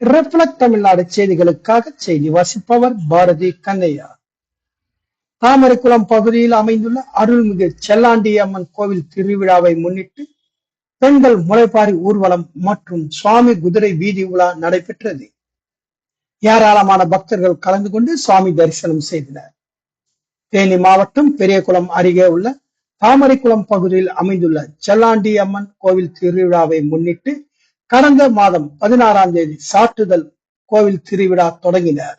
Reflect Tamil Nadu செய்திகளுக்காக செய்தி வாசிப்பவர் பாரதி கண்ணையா. தாமரைக்குளம் பகுதியில் அமைந்துள்ள அருள்மிகு செல்லாண்டி அம்மன் கோவில் திருவிழாவை முன்னிட்டு பெண்கள் முளைப்பாரி ஊர்வலம் மற்றும் சுவாமி குதிரை வீதி உலா நடைபெற்றது. ஏராளமான பக்தர்கள் கலந்து கொண்டு சுவாமி தரிசனம் செய்தனர். தேனி மாவட்டம் பெரியகுளம் அருகே உள்ள தாமரைக்குளம் பகுதியில் அமைந்துள்ள செல்லாண்டி அம்மன் கோவில் திருவிழாவை முன்னிட்டு கடந்த மாதம் 16ஆம் தேதி சாட்டுதல் கோவில் திருவிழா தொடங்கினார்.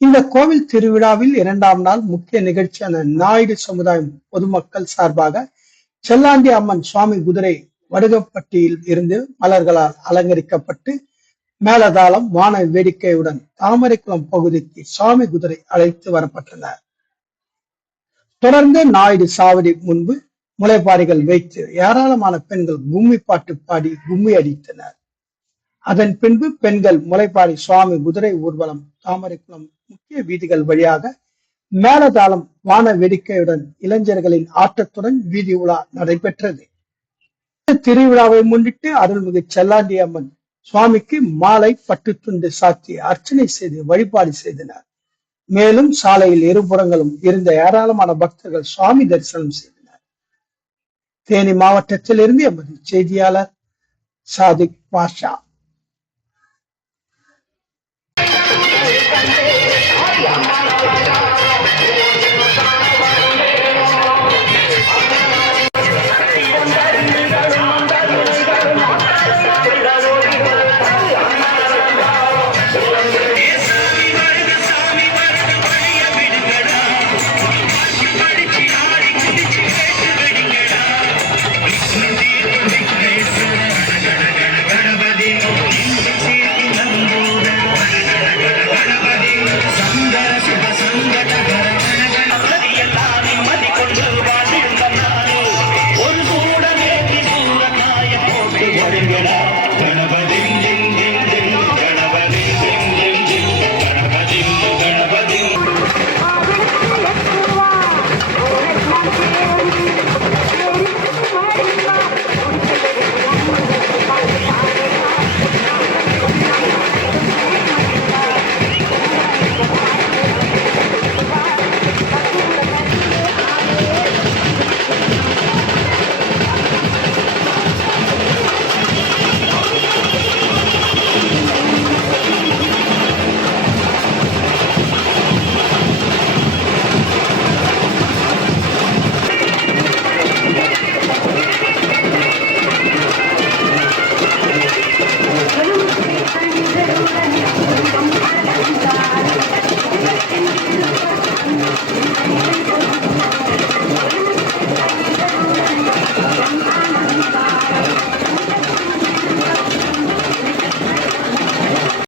இந்த கோவில் திருவிழாவில் 2ஆம் நாள் முக்கிய நிகழ்ச்சியான நாயுடு சமுதாயம் பொதுமக்கள் சார்பாக செல்லாண்டி அம்மன் சுவாமி குதிரை வடுகப்பட்டியில் இருந்து மலர்களால் அலங்கரிக்கப்பட்டு மேலதாளம் வான வேடிக்கையுடன் தாமரைக்குளம் பகுதிக்கு சுவாமி குதிரை அழைத்து வரப்பட்டனர். தொடர்ந்து நாயுடு சாவடி முன்பு முளைப்பாரிகள் வைத்து ஏராளமான பெண்கள் கும்மி பாட்டு பாடி கும்மி அடித்தனர். அதன் பின்பு பெண்கள் முளைப்பாரி சுவாமி குதிரை ஊர்வலம் தாமரைக்குளம் முக்கிய வீதிகள் வழியாக மேலதாளம் வான வேடிக்கையுடன் இளைஞர்களின் ஆட்டத்துடன் வீதி உலா நடைபெற்றது. திருவிழாவை முன்னிட்டு அருள்மிகு செல்லாண்டி அம்மன் சுவாமிக்கு மாலை பட்டு துண்டு சாத்தி அர்ச்சனை செய்து வழிபாடு செய்தனர். மேலும் சாலையில் இருபுறங்களும் இருந்த ஏராளமான பக்தர்கள் சுவாமி தரிசனம் செய்தனர். தேனி மாவட்டத்திலிருந்து எமது செய்தியாளர் சாதிக் பாஷா.